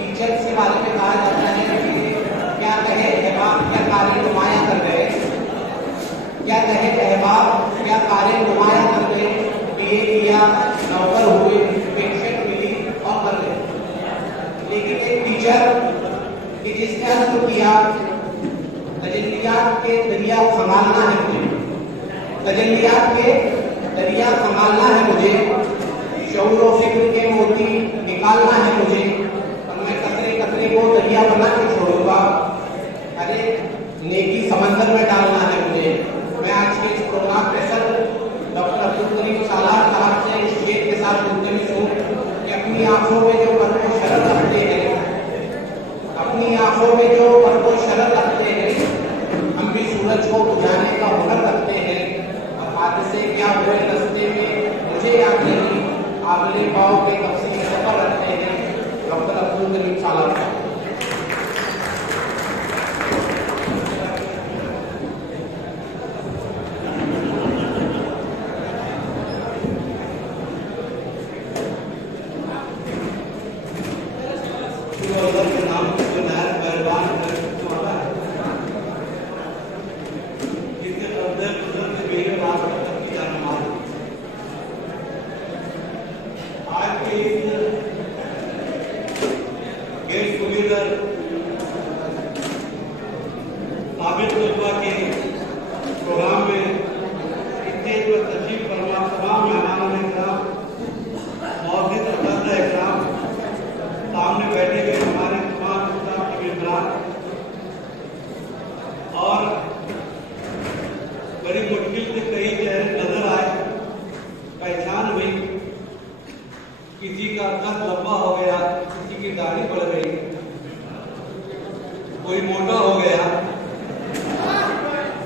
Teacher के बारे में कहा जाता है कि क्या कहे अहबाब क्या कार्य नुमाया कर गए, क्या कहे अहबाब क्या कार्य नुमाया कर गए, बीए किया, नौकर हुए, पेंशन मिली और कर गए। लेकिन एक टीचर कि जिसने अर्ज किया तजल्लियात के दरिया संभालना है मुझे, तजल्लियात के दरिया संभालना है मुझे, शऊर और फिक्र के मोती निकालना है मुझे, और मैं कतरे कतरे को दरिया बना के छोड़ूंगा, अरे नेकी समंदर में डालना है मुझे। मैं आज के इस प्रोग्राम पे सर डॉक्टर अब्दुल करीम सालार साहब से इस शेर के साथ मुल्तमिस हूँ कि अपनी आंखों में जो पर्दो शरत रखते हैं, अपनी आंखों में जो पर्दो शरत रखते हैं, हम भी सूरज को बुझाने का हुनर रखते हैं। और हादसे क्या हुए रास्ते में मुझे याद नहीं, आगले पाव के तफसील सफर रखते हैं डॉक्टर अब्दुल करीम सालार साहब। प्रोग्राम में इतने तशरीफ फरमा तमाम मेहमानों ने सामने बैठे हुए हमारे तमाम स्टाफ के मेहमान और बड़ी मुश्किल से कई चेहरे नजर आए, पहचान हुई, किसी का कद लंबा हो गया, किसी की दाढ़ी बढ़ गई, कोई मोटा हो गया,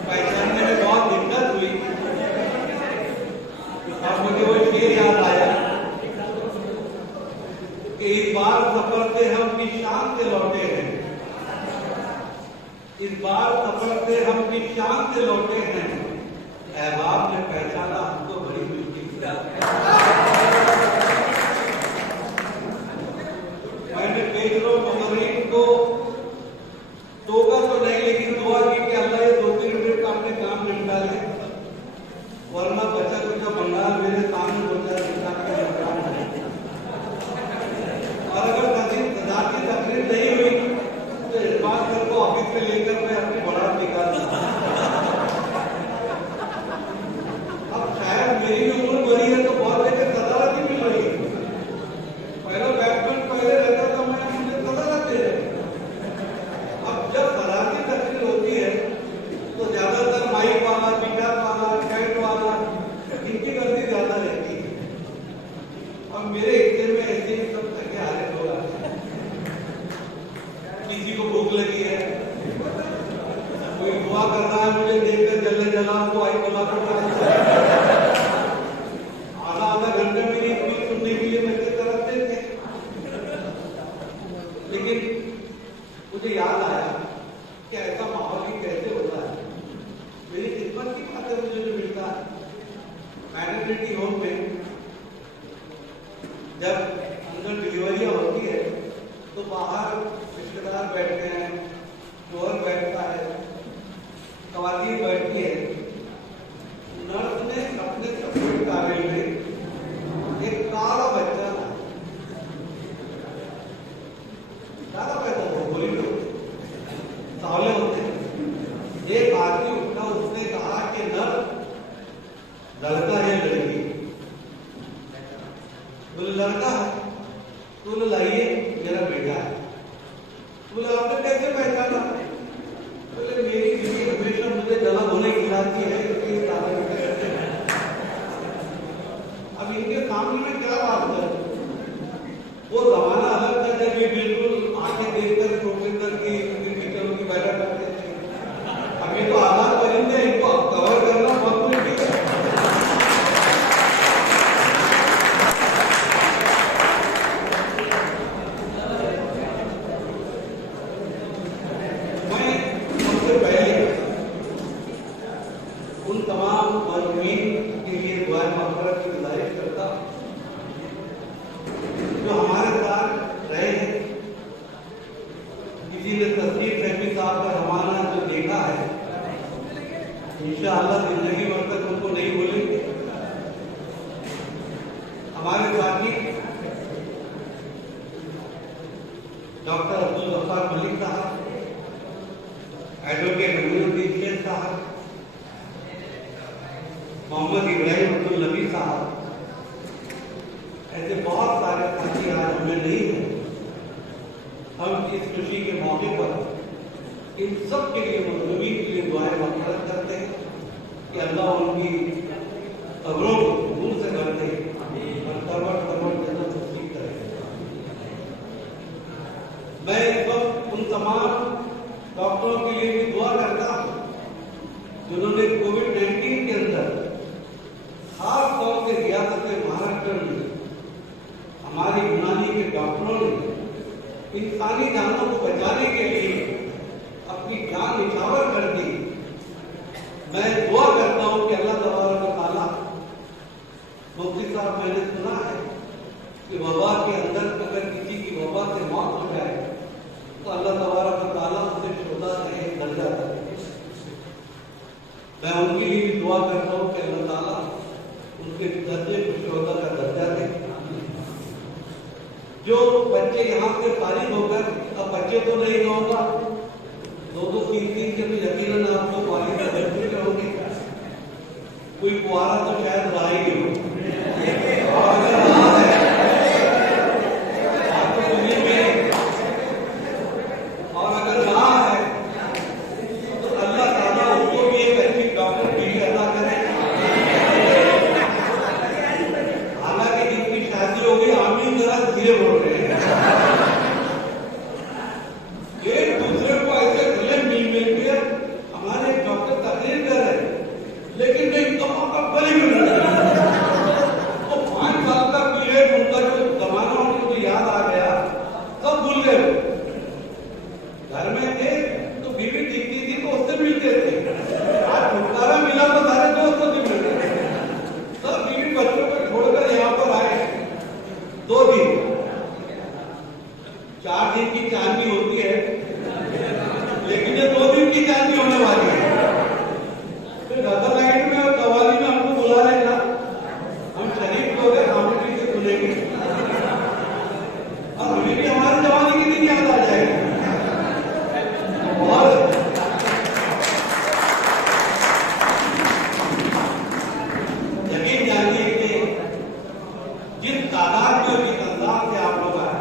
पहचानने में बहुत दिक्कत हुई। और मुझे वो शेर याद आया कि इस बार सफर से हम किस शान से लौटे हैं, इस बार सफर से हम किस शान से लौटे हैं, अहबाब ने पहचाना हमको बड़ी मुश्किल से। मैंने पेशरों मुकर्रीम को टोका तो नहीं, लेकिन दुआ की कि अल्लाह ये 2-3 मिनट का अपने काम निपटा ले, वरना बचा कुचा बंगाल मेरे सामने बचा निपटा के निपटा है। और अगर जाती तकलीफ नहीं हुई तो इस बात को ऑफिस में लेकर मैं अपनी बड़ा निकाल दूंगा। अब शायद मेरी भी उम्र बड़ी है तो बहुत देर सदारत ही मिल रही है। पहला बैट्समैन पहले रहता था, मैं मुझे सदारत दे रहे। अब जब सदारती तकलीफ होती है तो ज्यादातर माइक वाला, गिटार वाला, कैट वाला इनकी गलती ज्यादा रहती है। अब मेरे हिस्से में ऐसे ही सब थके हारे लोग आते हैं। किसी को भूख लगी है, कोई दुआ कर रहा है मुझे देखकर जल्ले जला को आई बोला आधा घंटे मेरी स्पीच सुनने के लिए मेरे तरफ से थे। लेकिन मुझे याद आया कि ऐसा माहौल ही कैसे होता है। मेरी खिदमत की खातिर मुझे जो मिलता है मैटरनिटी होम में, जब अंदर डिलीवरियां होती है तो बाहर रिश्तेदार बैठते हैं, शोहर बैठता है, ख़वातीन बैठती है। नर्स ने अपने सफेद कागज में एक काला बच्चा था, ज्यादा पैदा हो बोली लोग सावले होते हैं। एक आदमी उठा, उसने कहा कि नर्स लड़का है लड़की? बोले लड़का है। तो लाइए मेरा बेटा है। बोले आपने कैसे पहचाना? बोले मेरी बीवी हमेशा मुझे दवा होने खिलाती है, इसलिए अब इनके सामने में क्या बात है? वो जमाना अलग था जब ये बिल्कुल आंखें देखकर प्रोफेसर की टीचरों की बैठा करते थे। अभी तो आजाद परिंदे, इनको कवर करना बहुत मुश्किल है। उन तमाम मरहूमीन के लिए दुआए मग़फ़िरत की गुज़ारिश करता हूं डॉक्टर अब्दुल गफ्फार मलिक साहब, एडवोकेट नवीरुद्दीन शेख साहब, मोहम्मद इब्राहिम अब्दुल नबी साहब, ऐसे बहुत सारे साथी आज हमें नहीं है। हम इस खुशी के मौके पर इन सब के लिए मजलूमी के लिए दुआएं मग़फ़िरत करते हैं कि अल्लाह उनकी कब्रों को नूर से भर दे और कब्र जन्नत नसीब करे। मैं इस वक्त उन तमाम डॉक्टरों के लिए भी दुआ करता हूँ जिन्होंने कोविड-19 के अंदर खास तौर से रियासत महाराष्ट्र में हमारी यूनानी के डॉक्टरों ने इंसानी जानों को बचाने के लिए अपनी जान निछावर कर दी। मैं दुआ करता हूं कि अल्लाह तबारक व तआला, मुफ्ती साहब मैंने सुना है कि वबा के अंदर अगर किसी की वबा से मौत हो जाए तो अल्लाह तबारक व तआला उसे शुहदा का एक दर्जा दे। मैं उनके लिए भी दुआ करता हूं कि अल्लाह ताला उनके दर्जे को शुहदा का दर्जा दे। जो बच्चे यहाँ से फारिग होकर, अब बच्चे तो नहीं कहूँगा, 2-3 के तो यकीनन आपको कॉलेज में बच्चे होंगे, कोई कुआरा तो शायद रहा ही नहीं हो, और अगर रहा है आपको दुनिया में, और अगर रहा है तो अल्लाह ताला उसको भी एक अच्छी डॉक्टर भी अदा करे। हालांकि जिनकी शादी हो गई आमीन जरा धीरे बोल रहे हैं, एक दूसरे को ऐसे गले मिल के हमारे डॉक्टर तकरीर कर रहे हैं, लेकिन नहीं तो आपका बड़ी मिल रहा है। तो 5 साल का पीरियड उनका जो जमाना उनको याद आ गया, सब भूल गए। घर में थे तो बीवी दिखती थी तो उससे मिलते थे, आज छुटकारा मिला तो सारे दोस्तों से मिल रहे। सब बीवी बच्चों को छोड़कर यहाँ पर आए। 2 दिन 4 दिन की चांदी होती है, लेकिन ये 2 दिन की चांदी होने वाली है। फिर गजल लाइट में और कवाली में हमको बुला लेना, हम शरीफ लोग हैं, सामने से सुनेंगे और हमें भी हमारे जवानी के दिन याद आ जाएगा। और यकीन जानिए कि जिस तादाद में, जिस अंदाज से आप लोग आए,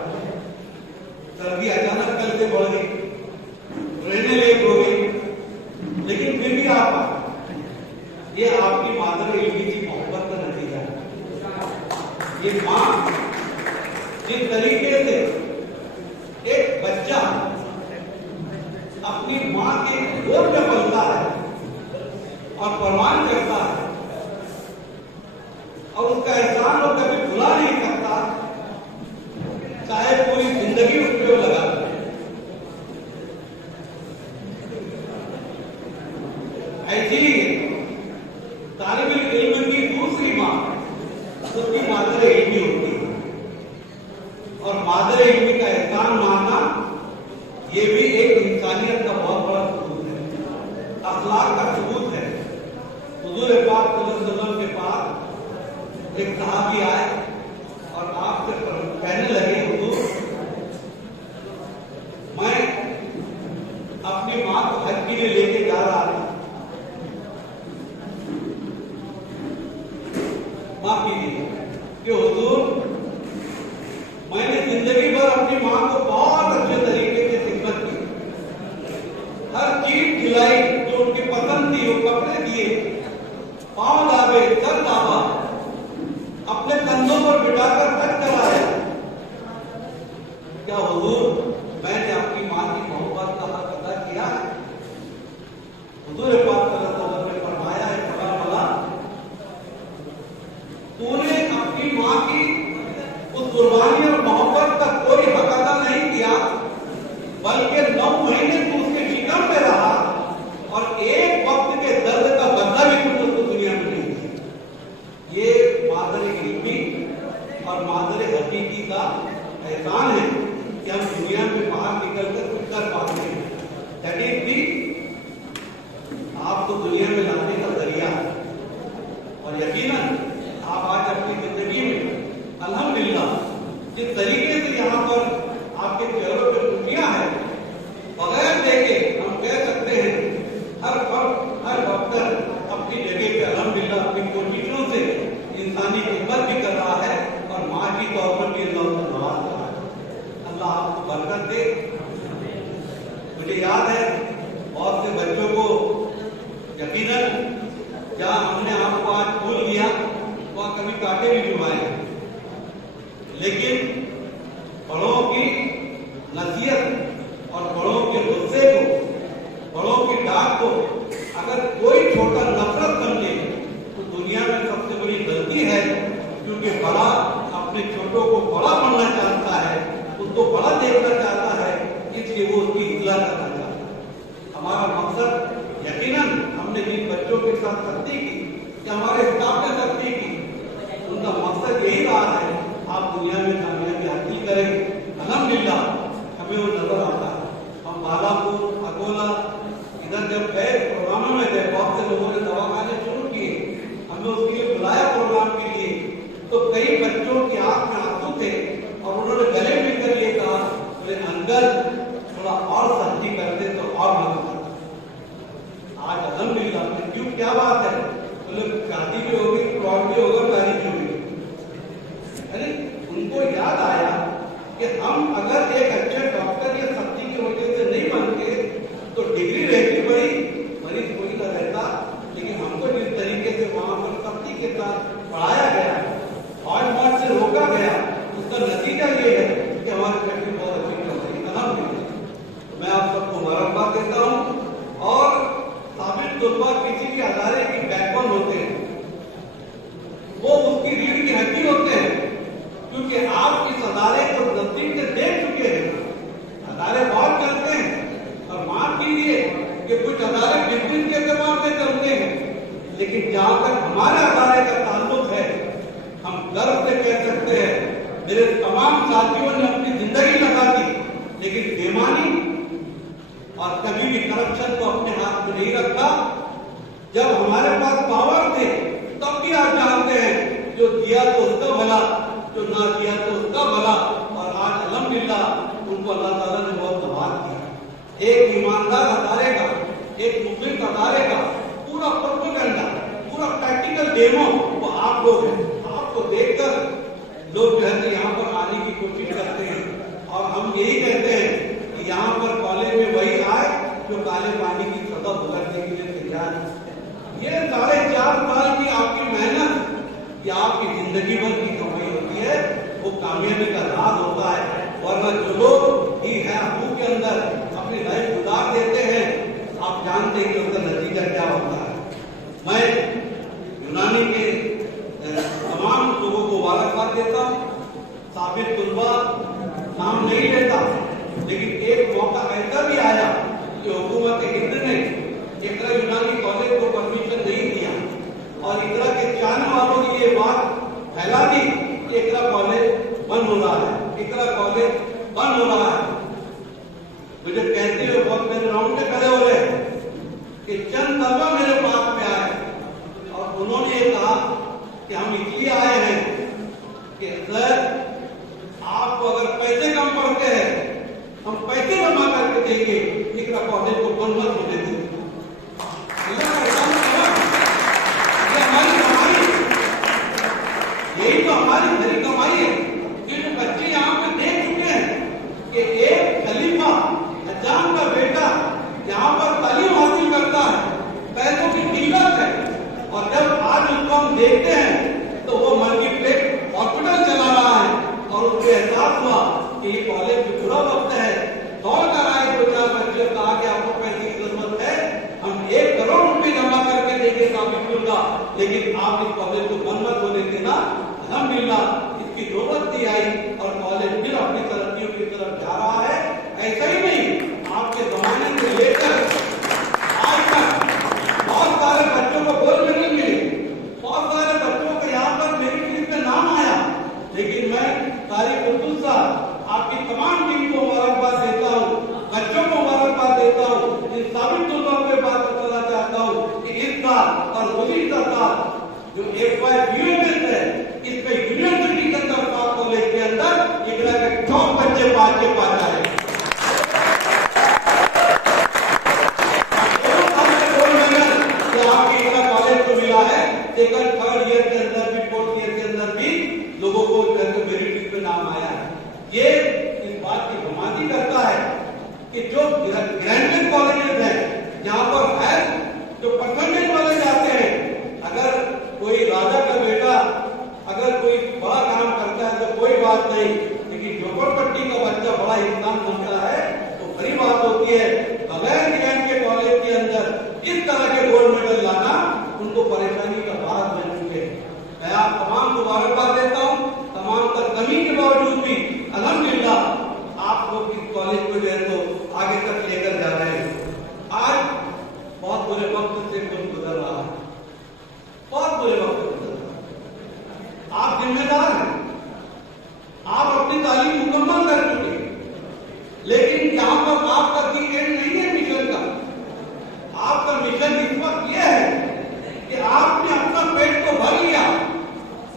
सर्दी अचानक कल से बढ़ गई, ट्रेनें लेट हो गई, लेकिन फिर भी आप आए। ये आपकी मादर इल्मी की मोहब्बत का नतीजा है। ये माँ जिस तरीके से एक बच्चा अपनी माँ के गोद में पलता है और परवान करता है और उसका एहसान वो कभी भुला नहीं सकता, चाहे पूरी जिंदगी उस पर लगा दे। ऐसी तालिब इल्म की दूसरी माँ उसकी मादर इल्मी होती है, और मादर इल्मी का एहसान मानना ये भी एक इंसानियत का बहुत बड़ा सबूत है, अखलाक का सबूत है। हुजूर पाक सल्लल्लाहु अलैहि वसल्लम के पास एक सहाबी आए और आपसे कहने लगे, हुजूर मैं अपनी माँ को हज के लिए लेके जा रहा था, माफ कीजिए कि हुजूर मैंने जिंदगी भर अपनी माँ को बहुत अच्छे तरीके से खिदमत की, हर चीज खिलाई जो उनकी पसंद थी, वो कपड़े दिए, पाँव दाबे, सर दाबा, अपने कंधों पर बिठाकर हज कराया। क्या हुजूर मैंने अपनी माँ की मोहब्बत का हक अदा किया है? हुजूर पाक सल्लल्लाहु अलैहि वसल्लम ने फरमाया है, फला तूने अपनी माँ की उस कुर्बानी और मोहब्बत का कोई हक अदा नहीं किया, बल्कि 9 महीने तू उसके शिकम में रहा और एक वक्त के दर्द का बदला भी तुमने उसको दुनिया में नहीं दिया। ये मादर इल्मी और मादर हकीकी का एहसान है कि हम दुनिया में बाहर निकलकर कुछ कर पाते हैं। तकलीफ भी आपको दुनिया में लाने का जरिया है, और यकीनन आप आज अपनी जिंदगी में अल्हम्दुलिल्लाह जिस तरीके से यहाँ पर आपके चेहरों पे पटाखे भी जुड़वाए, लेकिन बड़ों की नसीहत और बड़ों के गुस्से को, बड़ों की डांट को अगर कोई छोटा नफरत समझे तो दुनिया में सबसे बड़ी गलती है, क्योंकि बड़ा अपने छोटों को बड़ा बनना चाहता है, उसको बड़ा देखना चाहता है, इसलिए वो उसकी इज़्ज़त करना चाहता है। हमारा मकसद यकीनन हमने जिन बच्चों के साथ सख्ती की या हमारे स्टाफ ने सख्ती की, उनका मकसद यही रहा है आप दुनिया में कामयाबी हासिल करें। अल्हम्दुलिल्लाह हमें वो नजर आता है। हम बालापुर, अकोला इधर जब गए प्रोग्रामों में गए, बहुत से लोगों ने दवाखाने शुरू किए, हमें उसके लिए बुलाया प्रोग्राम के लिए, तो कई बच्चों की आंख में आंसू थे और उन्होंने गले मिलकर ये कहा, बोले अंकल थोड़ा और सख्ती करते तो और मदद करते। आज अल्हम्दुलिल्लाह में क्यों, क्या बात है, बोले शादी भी होगी, फ्रॉड भी होगा, शादी भी होगी। अरे उनको याद आया कि हम अगर एक अच्छे डॉक्टर या सख्ती की वजह से नहीं बनते तो डिग्री रहती बड़ी, मरीज कोई ना रहता, लेकिन हमको जिस तरीके से वहां पर सख्ती के साथ पढ़ाया गया, हॉट मॉट से रोका गया, उसका नतीजा ये है कि हमारे कंट्री बहुत अच्छी चल रही है। तो मैं आप सबको मुबारकबाद देता हूँ। और साबित तौर किसी भी अदारे की बैकबोन होते हैं, वो उसकी रीढ़ की हड्डी होते हैं, क्योंकि आप इस अदारे को नजदीक से देख चुके हैं। अदारे बहुत चलते हैं और माफ कीजिए कि कुछ अदारे बिजनेस के एतबार से चलते हैं, लेकिन जहां तक हमारे अदारे का ताल्लुक है, हम गर्व से कह सकते हैं मेरे तमाम साथियों ने अपनी जिंदगी लगा दी, लेकिन बेईमानी और कभी भी करप्शन को अपने हाथ में नहीं रखा। जब हमारे पास पावर थे तब भी आप जानते हैं, जो दिया तो उसका भला, जो ना दिया तो उसका भला। और आज अल्हम्दुलिल्लाह उनको अल्लाह ताला ने बहुत नवाज दिया। एक ईमानदार अदारे का, एक मुस्लिम अदारे का पूरा प्रोपेगेंडा, पूरा प्रैक्टिकल डेमो वो आप लोग हैं। आपको देखकर लोग जो है यहाँ पर आने की कोशिश करते हैं, और हम यही कहते हैं कि यहाँ पर कॉलेज में वही आए जो काले पानी की सतह भुगतने के लिए तैयार है। ये 4.5 साल की आपकी मेहनत, ये आपकी जिंदगी भर की कमाई होती है, वो कामयाबी का राज होता है। वरना जो लोग ही है मुंह के अंदर अपनी लाइफ गुजार देते हैं, आप जानते हैं कि उसका नतीजा क्या होता है। मैं यूनानी के तमाम लोगों को मुबारकबाद देता हूँ। साबित तुलबा नाम नहीं लेता, लेकिन एक मौका ऐसा भी आया कि हुकूमत हिंद ने इकरा यूनानी कॉलेज को परमिशन नहीं दिया, और इकरा के चाहने वालों ने ये बात फैला दी कि इकरा कॉलेज बंद हो रहा है, इकरा कॉलेज बंद हो रहा है। मुझे कहते हुए बहुत मेरे राउंड में खड़े हो रहे कि चंद तलबा मेरे पास में आए और उन्होंने ये कहा कि हम इसलिए आए हैं कि सर आपको अगर पैसे कम पड़ते हैं, हम पैसे जमा करके देंगे, इकरा कॉलेज को बंद मत होने देंगे। हमारी कमाई, यही तो हमारी खरी कमाई है। जिन बच्चे यहाँ पे देख चुके हैं कि एक खलीफा हजाम का बेटा यहाँ पर तालीम हासिल करता है, पैसों की किल्लत है, और जब आज उसको हम देखते हैं तो वो मल्टीप्लेक्स हॉस्पिटल चला रहा है, और उसको एहसास हुआ कि ये कॉलेज में बुरा वक्त है, दौड़ कर आए 2-4 बच्चे, कहा कि आपको पैसे की जरूरत है, हम 1 करोड़ रुपए जमा करके देंगे साबित का, लेकिन आप इस कॉलेज को बंद मत होने देना। अल्हम्दुलिल्लाह इसकी नौबत नहीं आई और कॉलेज फिर अपनी तरक्कियों की तरफ जा रहा है। ऐसा ही नहीं, आपके जमाने से लेकर आज तक बहुत सारे बच्चों को गोल्ड मेडल मिले, बहुत सारे बच्चों को यहाँ पर मेरिट लिस्ट में नाम आया, लेकिन मैं तारिक अब्दुल साहब आपकी तमाम टीम को मुबारकबाद देता हूँ, बच्चों को मुबारकबाद देता हूँ। इन साबित तौर पर बात बताना चाहता हूँ कि इस साल और गुज़िश्ता साल जो FY है, इस पे यूनिवर्सिटी के अंदर कॉलेज बात नहीं, लेकिन झोपड़पट्टी का बच्चा बड़ा इंसान बनता है तो बड़ी बात होती है। बगैर ज्ञान के कॉलेज के अंदर इस तरह के गोल्ड मेडल लाना उनको परेशानी का बात बन चुके हैं। मैं आप तमाम मुबारकबाद देता हूँ। तमाम तर कमी के बावजूद भी अल्हम्दुलिल्लाह आप लोग इस कॉलेज को जो है तो आगे तक लेकर जा रहे हैं। आज बहुत बुरे वक्त से कुछ गुजर रहा है, बहुत बुरे वक्त गुजर रहा है। आप जिम्मेदार हैं, आप अपनी तालीम मुकम्मल कर चुके हैं, लेकिन यहाँ पर आपका भी एंड नहीं है मिशन का। आपका मिशन इस वक्त यह है कि आपने अपना पेट तो भर लिया,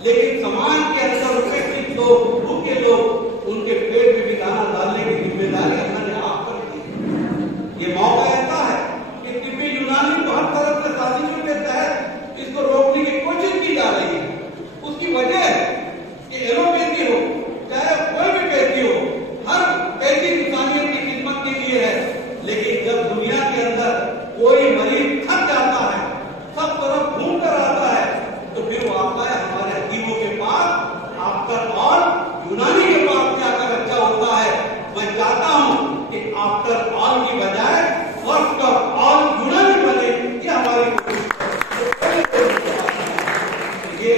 लेकिन समाज के अंदर उपेक्षित लोग, भूखे लोग, उनके पेट में भी दाना डालने की जिम्मेदारी हमने आप पर दी। ये मौका ऐसा है कि तिब्बी यूनानी को हर तरफ से साजिशों के तहत इसको रोकने की कोशिश की जा रही है। उसकी वजह है कि एलोपैथी हो चाहे कोई भी पैथी हो, हर पैथी इंसानियत की खिदमत के लिए है। लेकिन जब दुनिया के अंदर कोई मरीज थक जाता है, सब तरफ घूम कर आता है, तो फिर वो आता है हमारे हकीमों के पास, आफ्टर ऑल यूनानी के पास जाकर अच्छा होता है। मैं चाहता हूं कि आफ्टर ऑल की बजाय फर्स्ट ऑफ ऑल यूनानी बने, ये हमारी ये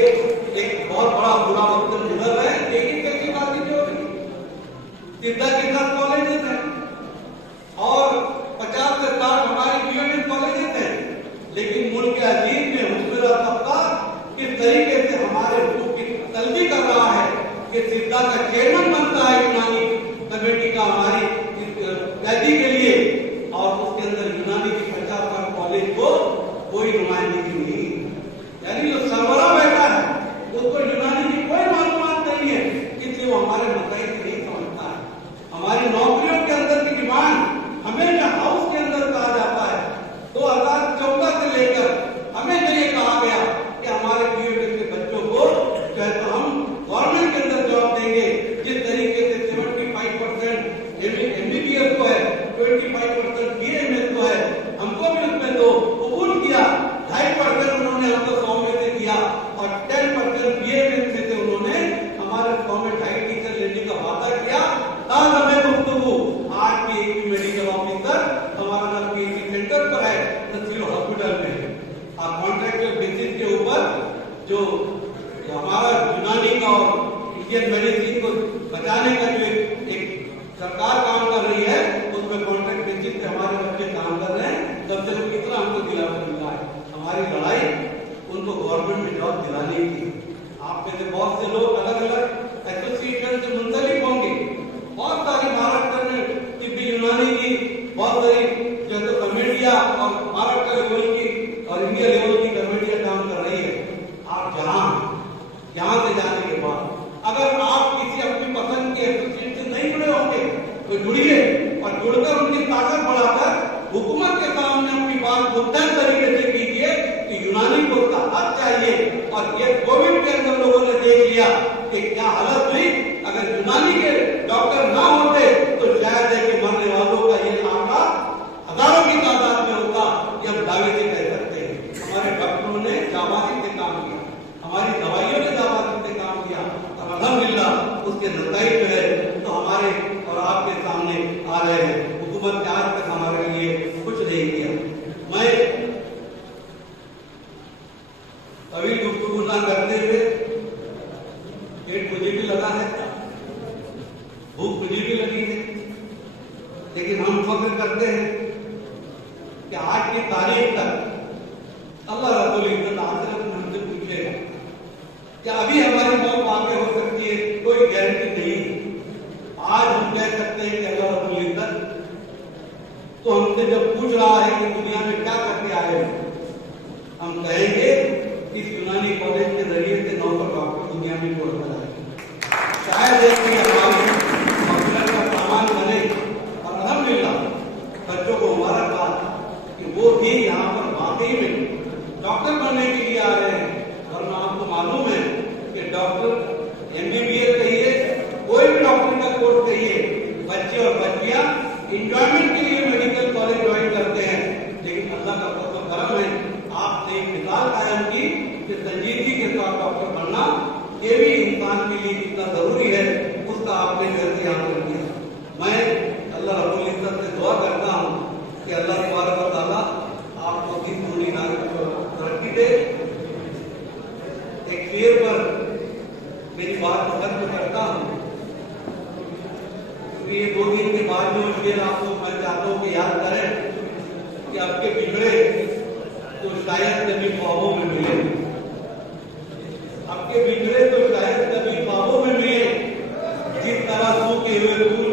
एक बहुत बड़ा बुरा वक्त गुजर रहा है। लेकिन कैसी बात नहीं हो रही, सीधा के साथ कॉलेजेस हैं और 50 से 60 हमारे बीएमएस कॉलेजेस हैं, लेकिन मुल्क के अजीज में मुस्कुरा तबका किस तरीके से हमारे मुल्क की तलबी कर रहा है कि सिद्धा का चेयरमैन बनता है यूनानी कमेटी का हमारी कैदी के लिए, और उसके अंदर यूनानी की 50 कॉलेज को कोई नुमाइंदगी नहीं। यानी जो सरवरा बैठा है उसको यूनानी की कोई मालूमात नहीं है, इसलिए वो हमारे मसले नहीं समझता है। हमारी नौकरियों के अंदर की डिमांड हमेशा हाउस के अंदर कहा जाता है। 2014 से लेकर हमेशा ये कहा गया कि हमारे बीएमएस के बच्चों को चाहे तो हम गवर्नमेंट के अंदर जॉब देंगे। जिस तरीके से 75% एमबीबीएस को है, 25% बीएमएस को है, हमको भी उसमें तो कबूल किया। 2.5% उन्होंने हमको 100 में से किया और 10% बीएमएस में से उन्होंने हमारे 100 में 2.5 टीचर लेने का वादा किया। आज हमें गुफ्तगू आज भी एक मेडिकल ऑफिसर हमारा पीएचडी सेंटर पर है, तहसील हॉस्पिटल में, और कॉन्ट्रैक्चुअल बेसिस के ऊपर जो हमारा यूनानी का और इंडियन मेडिसिन को बचाने का जो एक सरकार काम कर रही है, उसमें कॉन्ट्रैक्ट बेसिस पे हमारे बच्चे काम कर रहे हैं। तब से कितना हमको दिलासा मिला है। हमारी लड़ाई उनको गवर्नमेंट में जॉब दिलाने की। आप में से बहुत से लोग अलग अलग एसोसिएशन से मुंसलिक होंगे। बहुत सारी महाराष्ट्र में तिब्बी यूनानी की बहुत सारी जैसे कमेटियां और महाराष्ट्र लेवल की और इंडिया लेवल की कमेटियां काम कर रही है। आप यहाँ से जाने के बाद अगर आप किसी अपनी पसंद के एसोसिएशन से नहीं जुड़े होंगे तो जुड़िए, और जुड़कर उनकी ताकत बढ़ाकर हुकूमत के सामने अपनी बात मुद्दत तरीके से कीजिए कि यूनानी को उसका हक चाहिए। और ये कोविड के अंदर लोगों ने देख लिया कि क्या हालत हुई। अगर यूनानी के डॉक्टर ना होते तो शायद है कि मरने वालों का ये आंकड़ा हजारों की तादाद में होता, ये हम दावे से कह सकते हैं। हमारे डॉक्टरों ने जाबाजी से काम किया, हमारी दवाइयों ने जाबाजी से काम किया, और अल्हम्दुलिल्लाह उसके नतीजे जो है तो हमारे और आपके सामने आ रहे हैं। हुकूमत ने आज तक हमारे लिए कुछ नहीं किया। मैं अभी गुफ्तगू ना करते हुए, पेट मुझे भी लगा है, भूख मुझे भी लगी है, लेकिन हम फख्र करते हैं कि आज की तारीख तक अल्लाह रब्बुल इज्जत आखिरत में हमसे पूछेगा कि अभी हमारी मौत आगे हो सकती है, कोई गारंटी नहीं। आज हम कह सकते हैं कि अल्लाह रब्बुल इज्जत तो हमसे जब पूछ रहा है कि दुनिया में क्या करके आए हो, हम कहेंगे इस यूनानी कॉलेज के जरिए से 900 डॉक्टर दुनिया में छोड़कर आए। शायद एक हमारी हॉस्पिटल का सामान बने, और अल्हम्दुलिल्लाह बच्चों को हमारा बात कि वो भी यहाँ पर वाकई में डॉक्टर बनने के लिए आ रहे हैं। वरना आपको मालूम है कि डॉक्टर एमबीबीएस कहिए, कोई भी डॉक्टर का कोर्स कहिए, बच्चे और बच्चियां इंजॉयमेंट के लिए मेडिकल कॉलेज ज्वाइन करते हैं। लेकिन अल्लाह का बहुत करम है, आपने एक मिसाल कायम की कि संजीदगी के साथ डॉक्टर बनना ये भी इंसान के लिए कितना जरूरी है। मेरी बात खत्म करता हूं, क्योंकि ये 2 दिन के बाद में मुझे आपको मैं चाहता हूं कि याद करें कि आपके बिगड़े तो शायद कभी ख्वाबों में मिले, आपके बिगड़े तो शायद कभी ख्वाबों में मिले, जिस तरह सूखे हुए फूल